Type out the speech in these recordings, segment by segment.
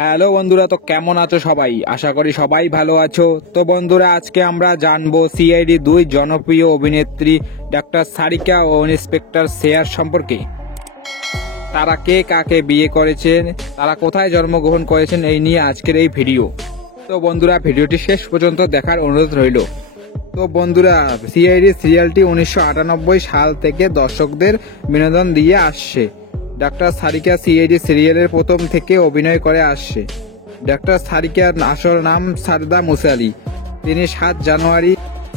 Hello বন্ধুরা, তো কেমন আছো সবাই? আশা করি সবাই ভালো আছো। তো বন্ধুরা, আজকে আমরা জানবো সিআইডি 2 জনপ্রিয় অভিনেত্রী ডাক্তার সারিকা ও ইন্সপেক্টর সেয়ার সম্পর্কে। তারা কে কাকে বিয়ে করেছেন, তারা কোথায় জন্মগ্রহণ করেছেন, এই নিয়ে আজকের এই ভিডিও। তো বন্ধুরা, ভিডিওটি শেষ পর্যন্ত দেখার অনুরোধ রইল। তো বন্ধুরা, সিআইডি সিরিয়ালটি 1998 সাল থেকে দর্শকদের বিনোদন দিয়ে আসছে। ডাক্তার সারিকা সিআইডি সিরিয়ালের প্রথম থেকে অভিনয় করে আসছে। ডাক্তার সারিকার আসল নাম সারদা মুসালি। তিনি 7 জানুয়ারি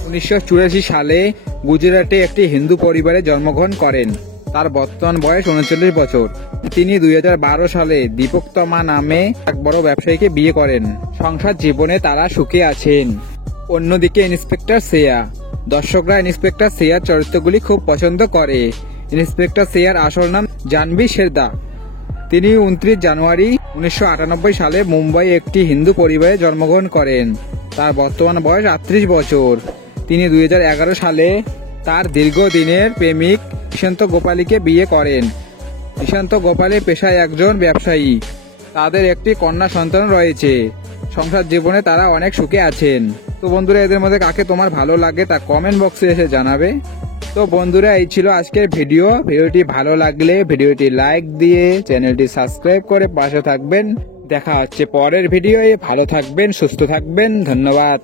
1984 সালে গুজরাটে একটি হিন্দু পরিবারে জন্মগ্রহণ করেন। তার বর্তমান বয়স 39 বছর। তিনি 2012 সালে দীপকতমা নামে এক বড় ব্যবসায়ীকে বিয়ে করেন। সংসার জীবনে তারা সুখে আছেন। অন্যদিকে ইন্সপেক্টর সেয়া, দর্শকরা ইন্সপেক্টর সেয়ার চরিত্রগুলি খুব পছন্দ করে। ইন্সপেক্টর সেয়ার আসল নাম জাহ্নবী শেরদা। তিনি 29 জানুয়ারি 1998 সালে মুম্বাই একটি হিন্দু পরিবারে জন্মগ্রহণ করেন। তার বর্তমান বয়স 38 বছর। তিনি 2011 সালে তার দীর্ঘদিনের প্রেমিক নিশান্ত গোপালীকে বিয়ে করেন। নিশান্ত গোপালী পেশায় একজন ব্যবসায়ী। তাদের একটি কন্যা সন্তান রয়েছে। সংসার জীবনে তারা অনেক সুখে আছেন। তো বন্ধুরা, এদের মধ্যে কাকে তোমার ভালো লাগে তা কমেন্ট বক্সে এসে জানাবে। তো বন্ধুরা, এই ছিল আজকের ভিডিওটি ভালো লাগলে ভিডিওটি লাইক দিয়ে চ্যানেলটি সাবস্ক্রাইব করে পাশে থাকবেন। দেখা হচ্ছে পরের ভিডিওয়ে। ভালো থাকবেন, সুস্থ থাকবেন, ধন্যবাদ।